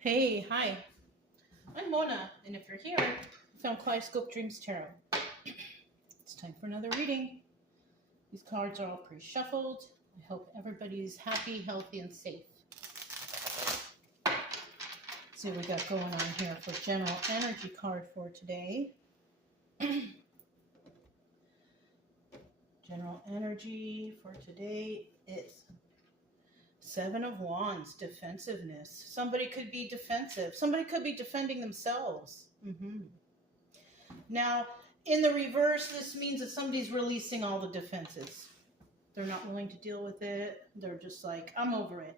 Hey, hi. I'm Mona, and if you're here, you found Kaleidoscope Dreams Tarot. It's time for another reading. These cards are all pre-shuffled. I hope everybody's happy, healthy, and safe. Let's see what we got going on here for general energy card for today. General energy for today is Seven of Wands, defensiveness. Somebody could be defensive. Somebody could be defending themselves. Now, in the reverse, this means that somebody's releasing all the defenses. They're not willing to deal with it. They're just like, I'm over it,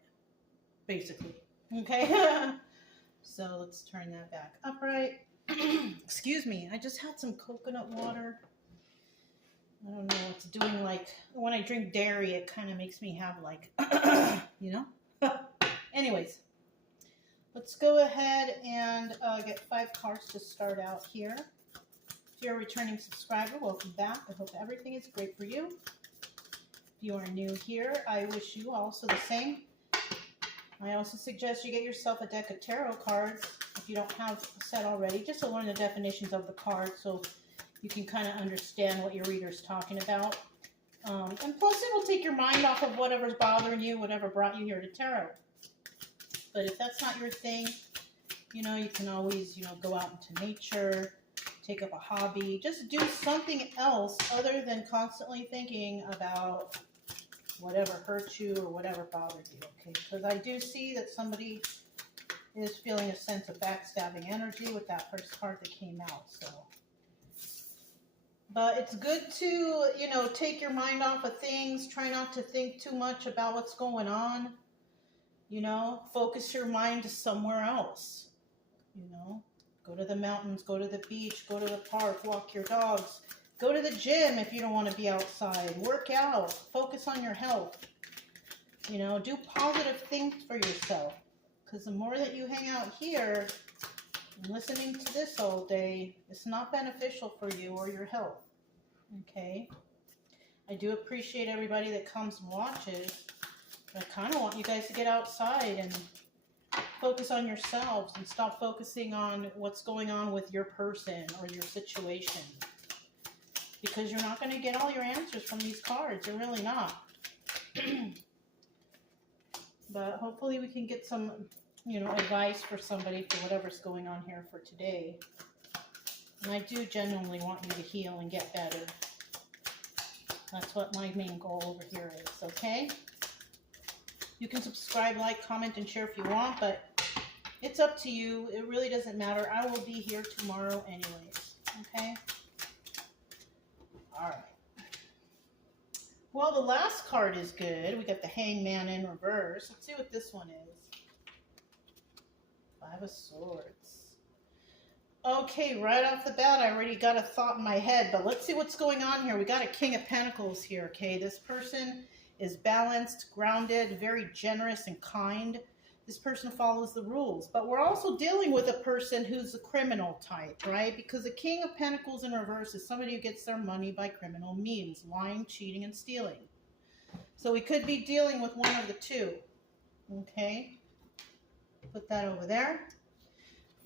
basically. Okay? So let's turn that back upright. Excuse me, I just had some coconut water. I don't know what's doing, like, when I drink dairy, it kind of makes me have, like, you know? Anyways, let's go ahead and get 5 cards to start out here. If you're a returning subscriber, welcome back. I hope everything is great for you. If you are new here, I wish you also the same. I also suggest you get yourself a deck of tarot cards if you don't have a set already, just to learn the definitions of the cards so you can kind of understand what your reader's talking about. And plus, it will take your mind off of whatever's bothering you, whatever brought you here to tarot. But if that's not your thing, you know, you can always, go out into nature, take up a hobby, just do something else other than constantly thinking about whatever hurt you or whatever bothered you, okay? Because I do see that somebody is feeling a sense of backstabbing energy with that first card that came out, so. But it's good to, take your mind off of things. Try not to think too much about what's going on. Focus your mind to somewhere else. Go to the mountains, go to the beach, go to the park, walk your dogs. Go to the gym if you don't want to be outside. Work out. Focus on your health. Do positive things for yourself. Because the more that you hang out here, listening to this all day, it's not beneficial for you or your health. Okay? I do appreciate everybody that comes and watches. But I kind of want you guys to get outside and focus on yourselves and stop focusing on what's going on with your person or your situation. Because you're not going to get all your answers from these cards. You're really not. But hopefully we can get some advice for somebody for whatever's going on here for today. And I do genuinely want you to heal and get better. That's what my main goal over here is, okay? You can subscribe, like, comment, and share if you want, but it's up to you. It really doesn't matter. I will be here tomorrow anyways, okay? All right. Well, the last card is good. We got the Hangman in reverse. Let's see what this one is. 5 of Swords. Okay, right off the bat, I already got a thought in my head, but let's see what's going on here. We got a King of Pentacles here, okay? This person is balanced, grounded, very generous, and kind. This person follows the rules. But we're also dealing with a person who's a criminal type, right? Because the King of Pentacles in reverse is somebody who gets their money by criminal means, lying, cheating, and stealing. So we could be dealing with one of the two, okay? Put that over there.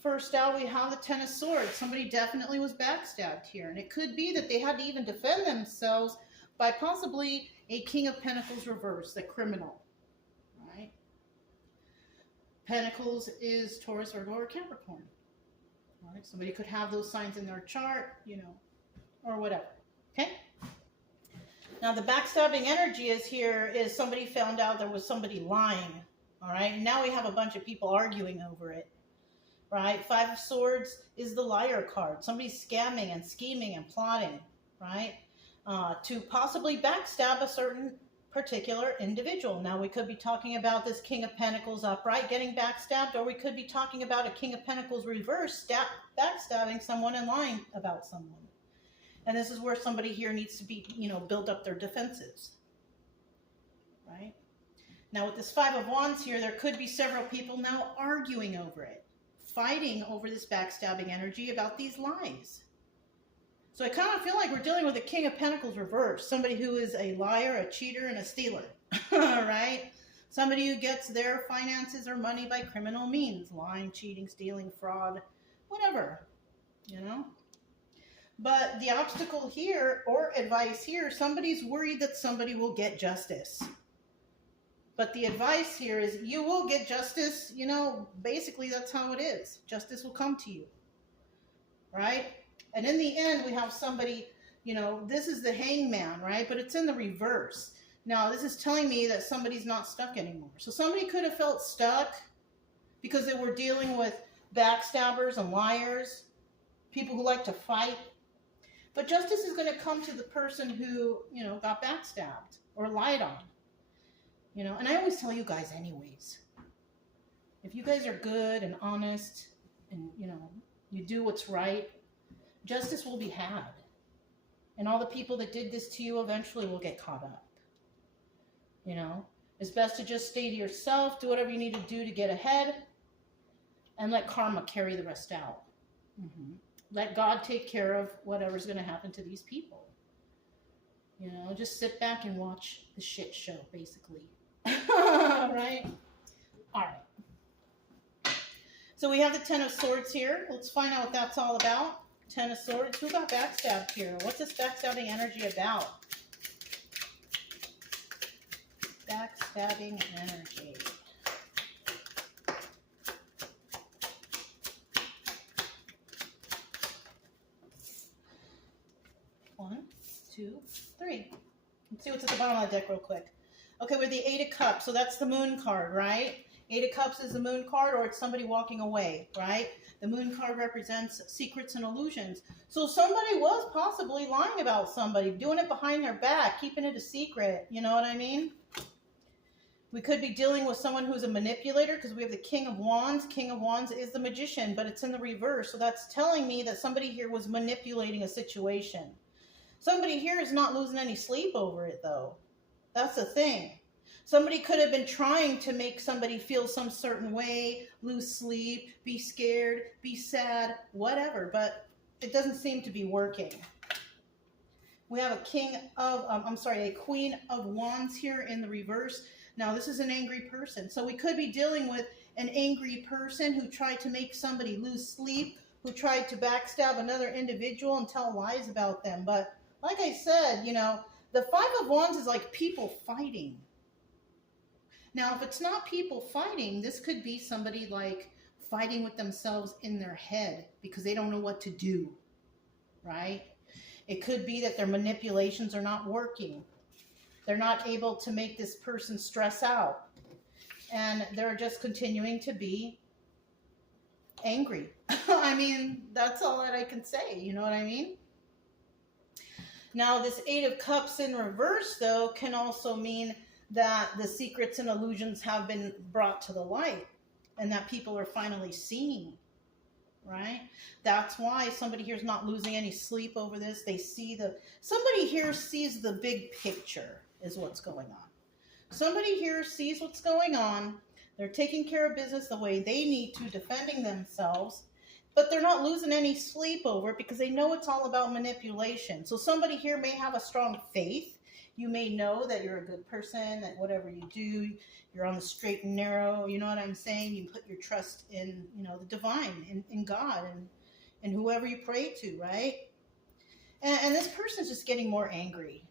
First out, we have the Ten of Swords. Somebody definitely was backstabbed here. And it could be that they had to even defend themselves by possibly a King of Pentacles reverse, the criminal. Right? Pentacles is Taurus, Virgo, or Capricorn. All right? Somebody could have those signs in their chart, or whatever. Okay? Now, the backstabbing energy is here is somebody found out there was somebody lying. All right? Now we have a bunch of people arguing over it. Right? 5 of Swords is the liar card. Somebody's scamming and scheming and plotting, right? To possibly backstab a certain particular individual. Now, we could be talking about this King of Pentacles upright getting backstabbed, or we could be talking about a King of Pentacles reverse backstabbing someone and lying about someone. And this is where somebody here needs to be, build up their defenses, right? Now, with this 5 of Wands here, there could be several people now arguing over it. Fighting over this backstabbing energy about these lies. So I kind of feel like we're dealing with a King of Pentacles reverse, somebody who is a liar, a cheater, and a stealer, all right? Somebody who gets their finances or money by criminal means, lying, cheating, stealing, fraud, whatever, you know. But the obstacle here, or advice here, somebody's worried that somebody will get justice. But the advice here is you will get justice, you know, basically that's how it is. Justice will come to you, right? And in the end, we have somebody, you know, this is the hangman, right? But it's in the reverse. Now, this is telling me that somebody's not stuck anymore. So somebody could have felt stuck because they were dealing with backstabbers and liars, people who like to fight. But justice is going to come to the person who, you know, got backstabbed or lied on. You know, and I always tell you guys anyways, if you guys are good and honest and, you know, you do what's right, justice will be had. And all the people that did this to you eventually will get caught up. You know, it's best to just stay to yourself, do whatever you need to do to get ahead, and let karma carry the rest out. Let God take care of whatever's going to happen to these people. You know, just sit back and watch the shit show, basically. Right? All right. So we have the Ten of Swords here. Let's find out what that's all about. Ten of Swords. Who got backstabbed here? What's this backstabbing energy about? Backstabbing energy. One, two, three. Let's see what's at the bottom of the deck real quick. Okay, we're the Eight of Cups, so that's the Moon card, right? Eight of Cups is the Moon card, or it's somebody walking away, right? The Moon card represents secrets and illusions. So somebody was possibly lying about somebody, doing it behind their back, keeping it a secret, you know what I mean? We could be dealing with someone who's a manipulator because we have the King of Wands. King of Wands is the Magician, but it's in the reverse. So that's telling me that somebody here was manipulating a situation. Somebody here is not losing any sleep over it, though. That's the thing. Somebody could have been trying to make somebody feel some certain way, lose sleep, be scared, be sad, whatever, but it doesn't seem to be working. We have a Queen of Wands here in the reverse. Now, this is an angry person. So we could be dealing with an angry person who tried to make somebody lose sleep, who tried to backstab another individual and tell lies about them. But like I said, you know, the Five of Wands is like people fighting. Now, if it's not people fighting, this could be somebody like fighting with themselves in their head because they don't know what to do, right? It could be that their manipulations are not working. They're not able to make this person stress out. And they're just continuing to be angry. I mean, that's all that I can say. You know what I mean? Now, this Eight of Cups in reverse, though, can also mean that the secrets and illusions have been brought to the light and that people are finally seeing, right? That's why somebody here is not losing any sleep over this. They see somebody here sees the big picture is what's going on. Somebody here sees what's going on. They're taking care of business the way they need to, defending themselves, but they're not losing any sleep over it because they know it's all about manipulation. So somebody here may have a strong faith. You may know that you're a good person, that whatever you do, you're on the straight and narrow. You know what I'm saying? You put your trust in, you know, the divine, in God, and whoever you pray to, right? And this person's just getting more angry.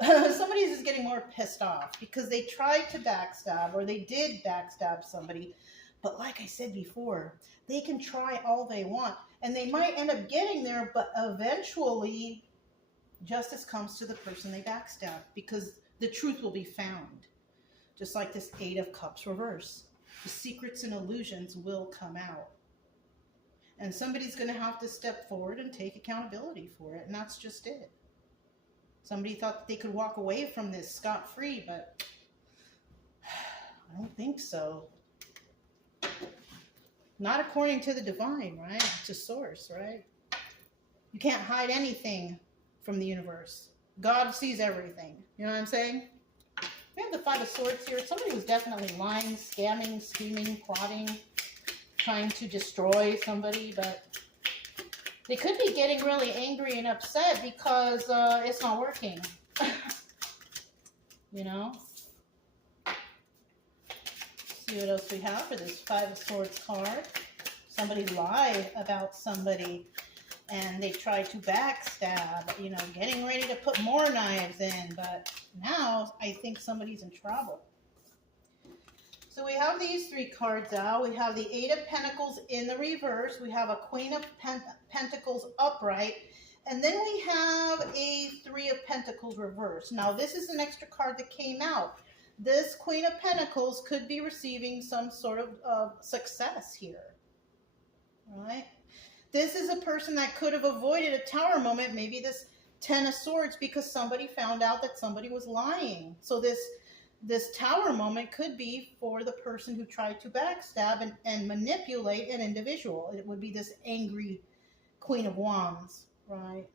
Somebody's just getting more pissed off because they tried to backstab or they did backstab somebody. But like I said before, they can try all they want and they might end up getting there, but eventually justice comes to the person they backstabbed because the truth will be found. Just like this Eight of Cups reverse. The secrets and illusions will come out. And somebody's going to have to step forward and take accountability for it. And that's just it. Somebody thought that they could walk away from this scot-free, but I don't think so. Not according to the divine, right? To source, right? You can't hide anything from the universe. God sees everything. You know what I'm saying? We have the Five of Swords here. Somebody was definitely lying, scamming, scheming, plotting, trying to destroy somebody, but they could be getting really angry and upset because it's not working. You know? see what else we have for this Five of Swords card. Somebody lied about somebody and they tried to backstab, you know, getting ready to put more knives in, but now I think somebody's in trouble. So we have these three cards out. We have the Eight of Pentacles in the reverse. We have a Queen of Pentacles upright. And then we have a Three of Pentacles reverse. Now this is an extra card that came out. This Queen of Pentacles could be receiving some sort of success here. All right? This is a person that could have avoided a Tower moment, maybe this Ten of Swords, because somebody found out that somebody was lying. So this Tower moment could be for the person who tried to backstab and manipulate an individual. It would be this angry Queen of Wands, right?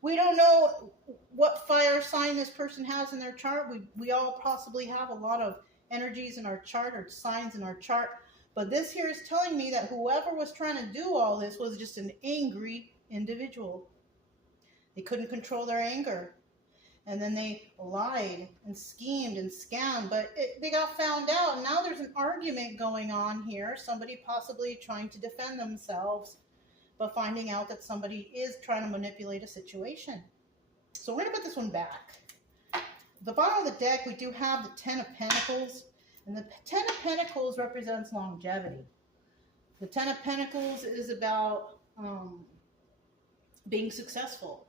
We don't know what fire sign this person has in their chart. We all possibly have a lot of energies in our chart or signs in our chart. But this here is telling me that whoever was trying to do all this was just an angry individual. They couldn't control their anger. And then they lied and schemed and scammed, but they got found out. And now there's an argument going on here. Somebody possibly trying to defend themselves, but finding out that somebody is trying to manipulate a situation. So we're going to put this one back. At the bottom of the deck, we do have the Ten of Pentacles. And the Ten of Pentacles represents longevity. The Ten of Pentacles is about being successful.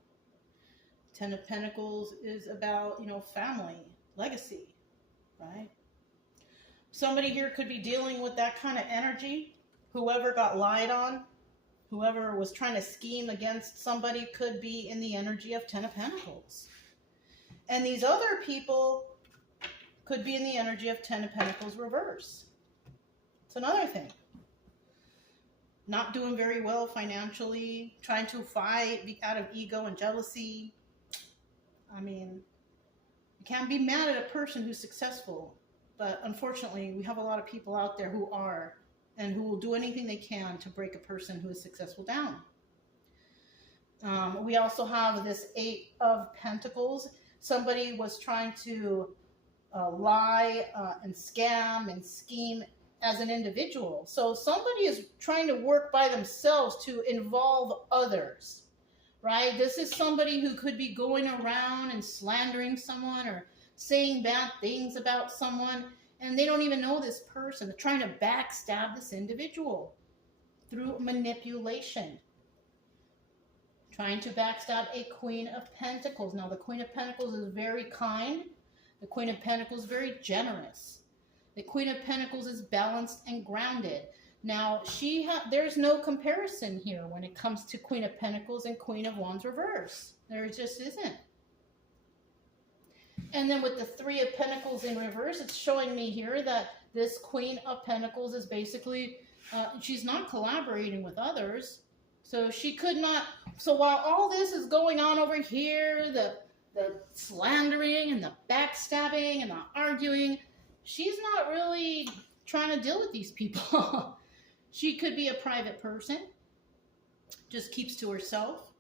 Ten of Pentacles is about, you know, family, legacy, right? Somebody here could be dealing with that kind of energy. Whoever got lied on, whoever was trying to scheme against somebody could be in the energy of Ten of Pentacles. And these other people could be in the energy of Ten of Pentacles reverse. It's another thing. Not doing very well financially, trying to fight out of ego and jealousy. I mean, you can't be mad at a person who's successful, but unfortunately, we have a lot of people out there who are, and who will do anything they can to break a person who is successful down. We also have this Eight of Pentacles. Somebody was trying to lie and scam and scheme as an individual. So somebody is trying to work by themselves to involve others. Right? This is somebody who could be going around and slandering someone or saying bad things about someone, and they don't even know this person. They're trying to backstab this individual through manipulation. Trying to backstab a Queen of Pentacles. Now, the Queen of Pentacles is very kind. The Queen of Pentacles is very generous. The Queen of Pentacles is balanced and grounded. Now, there's no comparison here when it comes to Queen of Pentacles and Queen of Wands reverse. There just isn't. And then with the Three of Pentacles in reverse, it's showing me here that this Queen of Pentacles is basically, she's not collaborating with others. So she could not, so while all this is going on over here, the slandering and the backstabbing and the arguing, she's not really trying to deal with these people. She could be a private person, just keeps to herself.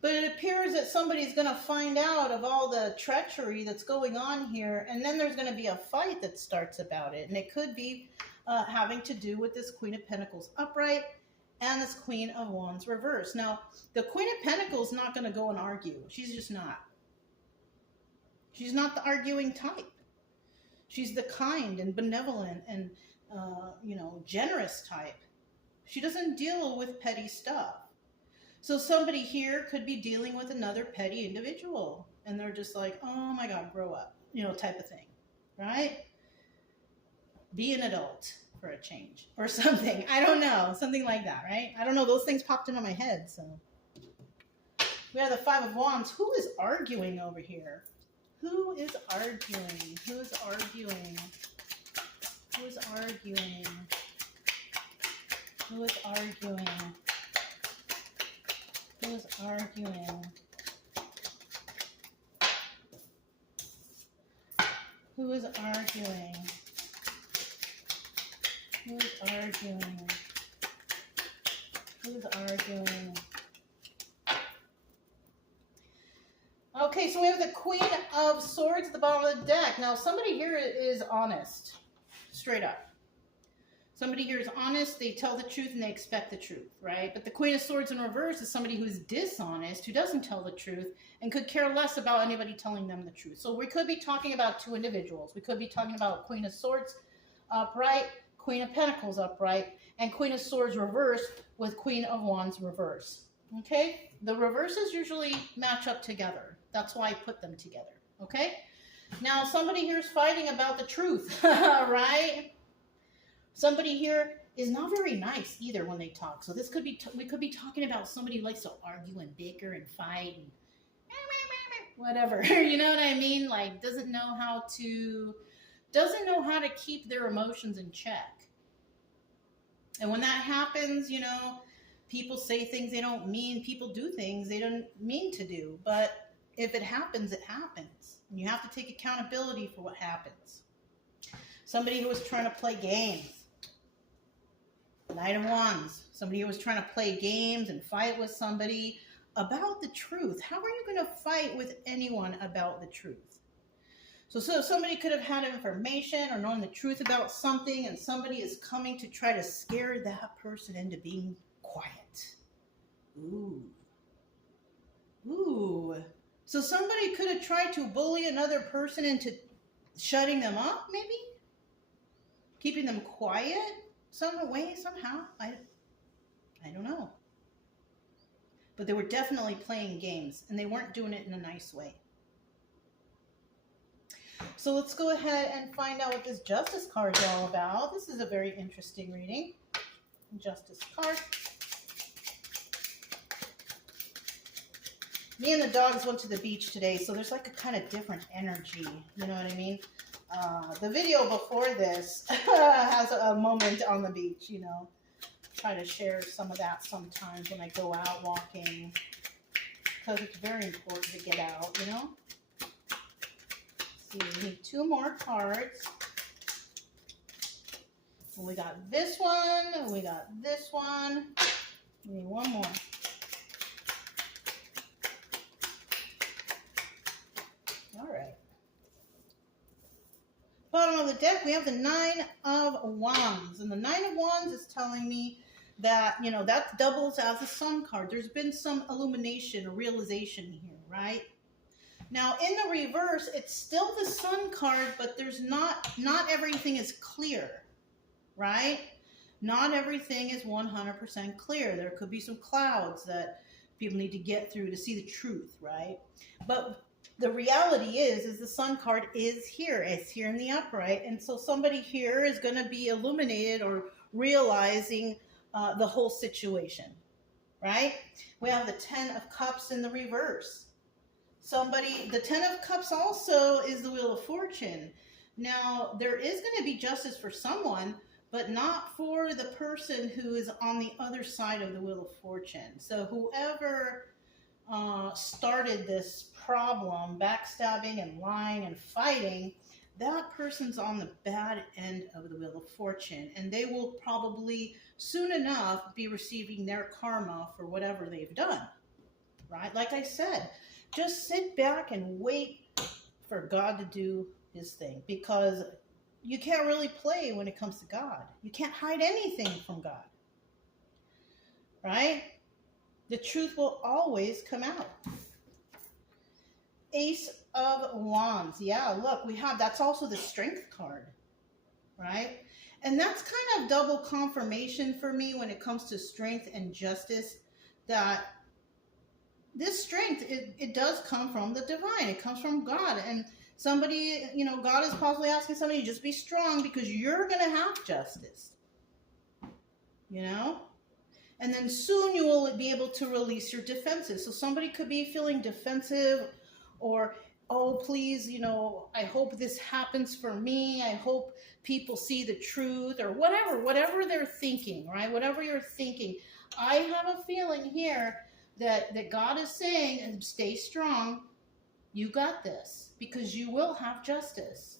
But it appears that somebody's going to find out of all the treachery that's going on here, and then there's going to be a fight that starts about it. And it could be having to do with this Queen of Pentacles upright and this Queen of Wands reverse. Now, the Queen of Pentacles is not going to go and argue. She's just not. She's not the arguing type. She's the kind and benevolent and generous type. She doesn't deal with petty stuff. So somebody here could be dealing with another petty individual, and they're just like, oh my God, grow up, type of thing, right? Be an adult for a change or something. I don't know, something like that, right? I don't know, those things popped into my head. So we have the Five of Wands. Who is arguing over here? Who is arguing? Who's arguing? Who's arguing? Who is arguing? Who is arguing? Who is arguing? Who is arguing? Who is arguing? Okay, so we have the Queen of Swords at the bottom of the deck. Now, somebody here is honest. straight up. Somebody here is honest, they tell the truth, and they expect the truth, right? But the Queen of Swords in reverse is somebody who's dishonest, who doesn't tell the truth, and could care less about anybody telling them the truth. So we could be talking about two individuals. We could be talking about Queen of Swords upright, Queen of Pentacles upright, and Queen of Swords reverse with Queen of Wands reverse. Okay? The reverses usually match up together. That's why I put them together. Okay? Now, somebody here is fighting about the truth, right? Somebody here is not very nice either when they talk. So this could be, we could be talking about somebody who likes to argue and bicker and fight and whatever. You know what I mean? Like, doesn't know how to keep their emotions in check. And when that happens, you know, people say things they don't mean. People do things they don't mean to do. But if it happens, it happens. And you have to take accountability for what happens. Somebody who was trying to play games. Knight of Wands. Somebody who was trying to play games and fight with somebody about the truth. How are you going to fight with anyone about the truth? So somebody could have had information or known the truth about something, and somebody is coming to try to scare that person into being quiet. Ooh. Ooh. So somebody could have tried to bully another person into shutting them up, maybe? Keeping them quiet some way, somehow. I don't know. But they were definitely playing games, and they weren't doing it in a nice way. So let's go ahead and find out what this Justice card is all about. This is a very interesting reading. Justice card. Me and the dogs went to the beach today, so there's like a kind of different energy. You know what I mean? The video before this has a moment on the beach, you know. Try to share some of that sometimes when I go out walking, because it's very important to get out, you know. Let's see, we need two more cards. We got this one, we got this one. We need one more. All right. Bottom of the deck, we have the Nine of Wands. And the Nine of Wands is telling me that, you know, that doubles as a Sun card. There's been some illumination or realization here, right? Now, in the reverse, it's still the Sun card, but there's not everything is clear, right? Not everything is 100% clear. There could be some clouds that people need to get through to see the truth, right? But the reality is the Sun card is here. It's here in the upright. And so somebody here is going to be illuminated or realizing the whole situation, right? We have the Ten of Cups in the reverse. The Ten of Cups also is the Wheel of Fortune. Now, there is going to be justice for someone, but not for the person who is on the other side of the Wheel of Fortune. So whoever started this problem, backstabbing and lying and fighting, that person's on the bad end of the Wheel of Fortune, and they will probably soon enough be receiving their karma for whatever they've done, right? Like I said, just sit back and wait for God to do his thing, because you can't really play when it comes to God. You can't hide anything from God, right? The truth will always come out. Ace of Wands. Yeah, look, we have, that's also the Strength card, right? And that's kind of double confirmation for me when it comes to strength and justice, that this strength, it does come from the divine. It comes from God. And somebody, you know, God is possibly asking somebody to just be strong because you're going to have justice, you know? And then soon you will be able to release your defenses. So somebody could be feeling defensive, or, oh, please, you know, I hope this happens for me. I hope people see the truth, or whatever they're thinking, right? Whatever you're thinking. I have a feeling here that God is saying, stay strong. You got this, because you will have justice.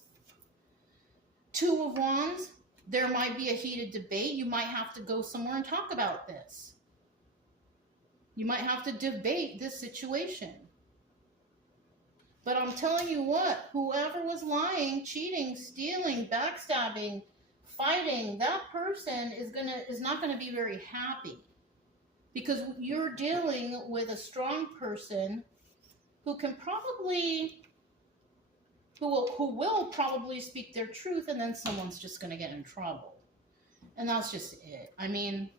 Two of Wands. There might be a heated debate. You might have to go somewhere and talk about this. You might have to debate this situation. But I'm telling you what, whoever was lying, cheating, stealing, backstabbing, fighting, that person is not gonna be very happy, because you're dealing with a strong person who can probably who will probably speak their truth, and then someone's just gonna get in trouble. And that's just it. I mean,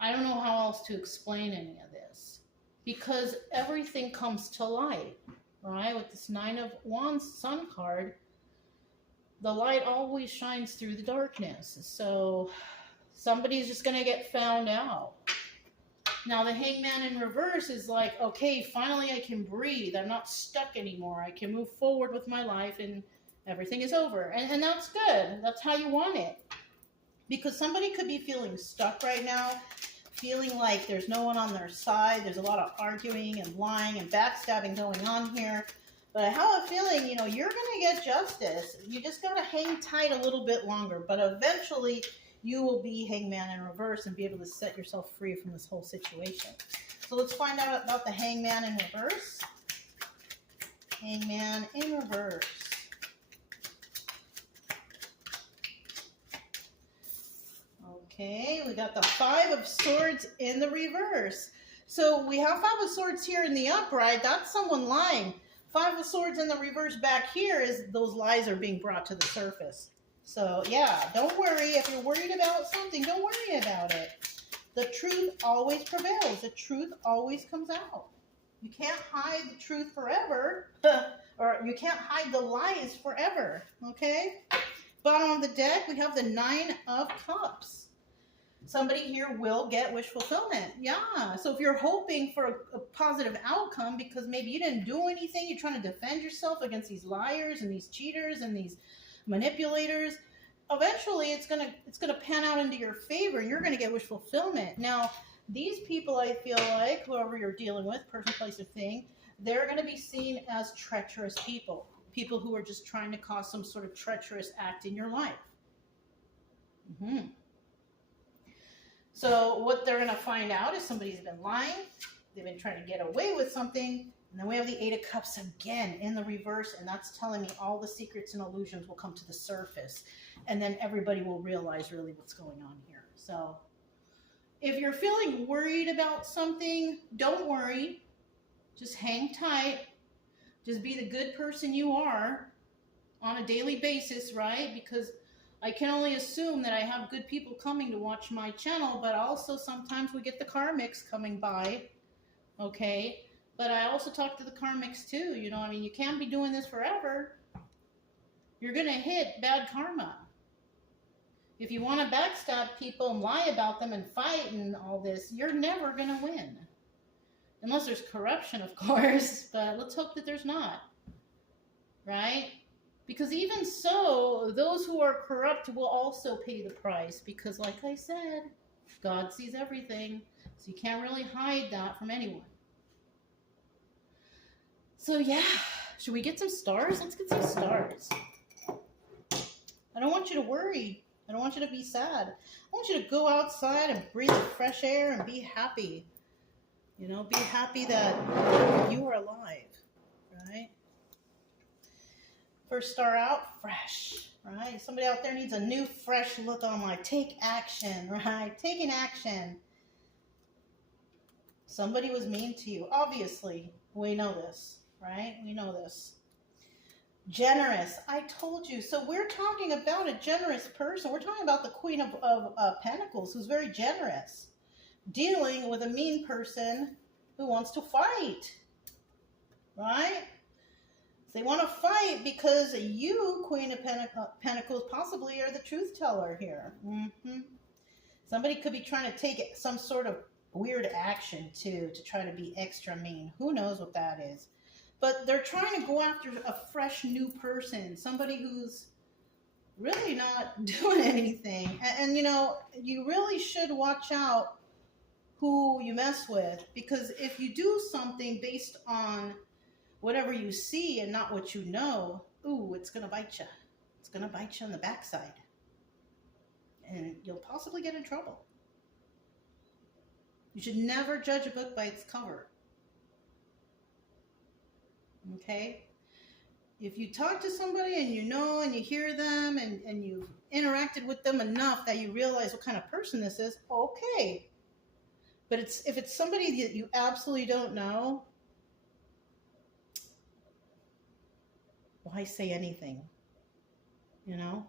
I don't know how else to explain any of this, because everything comes to light, right? With this Nine of Wands Sun card, the light always shines through the darkness. So somebody's just going to get found out. Now the Hangman in reverse is like, okay, finally I can breathe. I'm not stuck anymore. I can move forward with my life and everything is over. And that's good. That's how you want it. Because somebody could be feeling stuck right now, feeling like there's no one on their side. There's a lot of arguing and lying and backstabbing going on here. But I have a feeling, you know, you're going to get justice. You just got to hang tight a little bit longer. But eventually, you will be Hangman in reverse and be able to set yourself free from this whole situation. So let's find out about the Hangman in reverse. Hangman in reverse. Okay, we got the Five of Swords in the reverse. So we have Five of Swords here in the upright. That's someone lying. Five of Swords in the reverse back here is those lies are being brought to the surface. So yeah, don't worry. If you're worried about something, don't worry about it. The truth always prevails. The truth always comes out. You can't hide the truth forever, or you can't hide the lies forever, okay? Bottom of the deck, we have the Nine of Cups. Somebody here will get wish fulfillment. Yeah. So if you're hoping for a positive outcome because maybe you didn't do anything, you're trying to defend yourself against these liars and these cheaters and these manipulators, eventually it's gonna pan out into your favor and you're gonna get wish fulfillment. Now, these people, I feel like, whoever you're dealing with, person, place, or thing, they're gonna be seen as treacherous people. People who are just trying to cause some sort of treacherous act in your life. So what they're going to find out is somebody's been lying. They've been trying to get away with something. And then we have the Eight of Cups again in the reverse. And that's telling me all the secrets and illusions will come to the surface. And then everybody will realize really what's going on here. So if you're feeling worried about something, don't worry. Just hang tight. Just be the good person you are on a daily basis, right? Because I can only assume that I have good people coming to watch my channel, but also sometimes we get the karmics coming by, okay? But I also talk to the karmics too, you know, I mean, you can't be doing this forever. You're going to hit bad karma. If you want to backstab people and lie about them and fight and all this, you're never going to win. Unless there's corruption, of course, but let's hope that there's not, right? Because even so, those who are corrupt will also pay the price. Because like I said, God sees everything. So you can't really hide that from anyone. So yeah, should we get some stars? Let's get some stars. I don't want you to worry. I don't want you to be sad. I want you to go outside and breathe the fresh air and be happy. You know, be happy that you are alive, right? First star out, fresh, right? Somebody out there needs a new, fresh look on life. Take action, right? Taking action. Somebody was mean to you. Obviously, we know this, right? We know this. Generous. I told you. So we're talking about a generous person. We're talking about the Queen of Pentacles, who's very generous. Dealing with a mean person who wants to fight, right? They want to fight because you, Queen of Pentacles, possibly are the truth teller here. Somebody could be trying to take some sort of weird action too, to try to be extra mean. Who knows what that is? But they're trying to go after a fresh new person, somebody who's really not doing anything. And you know, you really should watch out who you mess with, because if you do something based on whatever you see and not what you know, ooh, it's going to bite you. It's going to bite you on the backside. And you'll possibly get in trouble. You should never judge a book by its cover. Okay? If you talk to somebody and you know and you hear them and you've interacted with them enough that you realize what kind of person this is, okay. But if it's somebody that you absolutely don't know, why say anything? You know?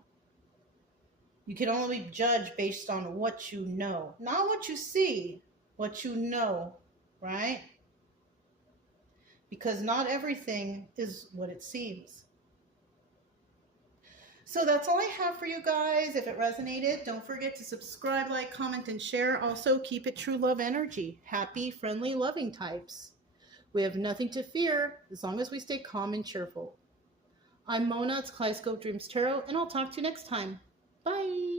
You can only judge based on what you know, not what you see, what you know, right? Because not everything is what it seems. So that's all I have for you guys. If it resonated, don't forget to subscribe, like, comment, and share. Also, keep it true love energy. Happy, friendly, loving types. We have nothing to fear as long as we stay calm and cheerful. I'm Mona, it's Kaleidoscope Dreams Tarot, and I'll talk to you next time. Bye.